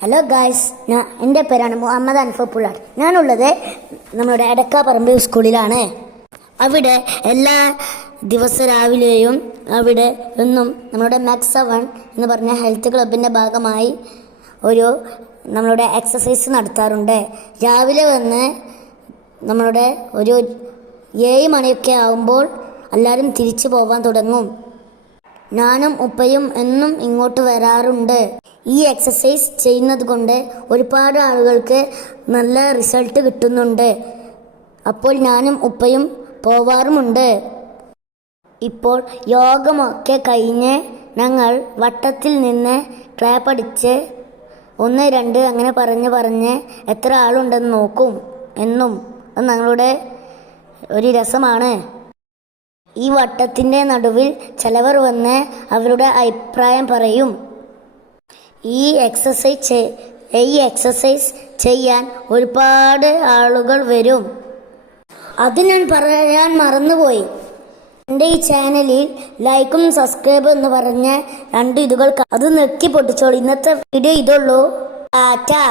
Hello guys, എൻ്റെ പേരാണ് മുഹമ്മദ് അൻഫപ്പുള്ളാർ. ഞാനുള്ളത് നമ്മുടെ എടക്കാപ്പറമ്പ് സ്കൂളിലാണ്. അവിടെ എല്ലാ ദിവസം രാവിലെയും അവിടെ എന്നും നമ്മുടെ മാക്സ് 7 എന്ന് പറഞ്ഞ ഹെൽത്ത് ക്ലബിൻ്റെ ഭാഗമായി നമ്മളുടെ എക്സസൈസ് നടത്താറുണ്ട്. രാവിലെ വന്ന് നമ്മളുടെ ഒരു 7 മണിയൊക്കെ ആകുമ്പോൾ എല്ലാവരും തിരിച്ചു പോകാൻ തുടങ്ങും. ഞാനും ഉപ്പയും എന്നും ഇങ്ങോട്ട് വരാറുണ്ട്. ഈ എക്സസൈസ് ചെയ്യുന്നത് കൊണ്ട് ഒരുപാട് ആളുകൾക്ക് നല്ല റിസൾട്ട് കിട്ടുന്നുണ്ട്. അപ്പോൾ ഞാനും ഉപ്പയും പോവാറുമുണ്ട്. ഇപ്പോൾ യോഗമൊക്കെ കഴിഞ്ഞ് ഞങ്ങൾ വട്ടത്തിൽ നിന്ന് ക്ലാപ്പ് അടിച്ച് 1 2 അങ്ങനെ പറഞ്ഞ് എത്ര ആളുണ്ടെന്ന് നോക്കും. എന്നും അത് ഞങ്ങളുടെ ഒരു രസമാണ്. ഈ വട്ടത്തിൻ്റെ നടുവിൽ ചിലവർ വന്ന് അവരുടെ അഭിപ്രായം പറയും. ഈ എക്സസൈസ് ചെയ്യാൻ ഒരുപാട് ആളുകൾ വരും. അത് ഞാൻ പറയാൻ മറന്നുപോയി. എൻ്റെ ഈ ചാനലിൽ ലൈക്കും സബ്സ്ക്രൈബ് എന്ന് പറഞ്ഞ 2 ഇതുകൾ അത് നെക്കി പൊട്ടിച്ചോളൂ. ഇന്നത്തെ വീഡിയോ ഇതുള്ളൂ. ടാറ്റാ.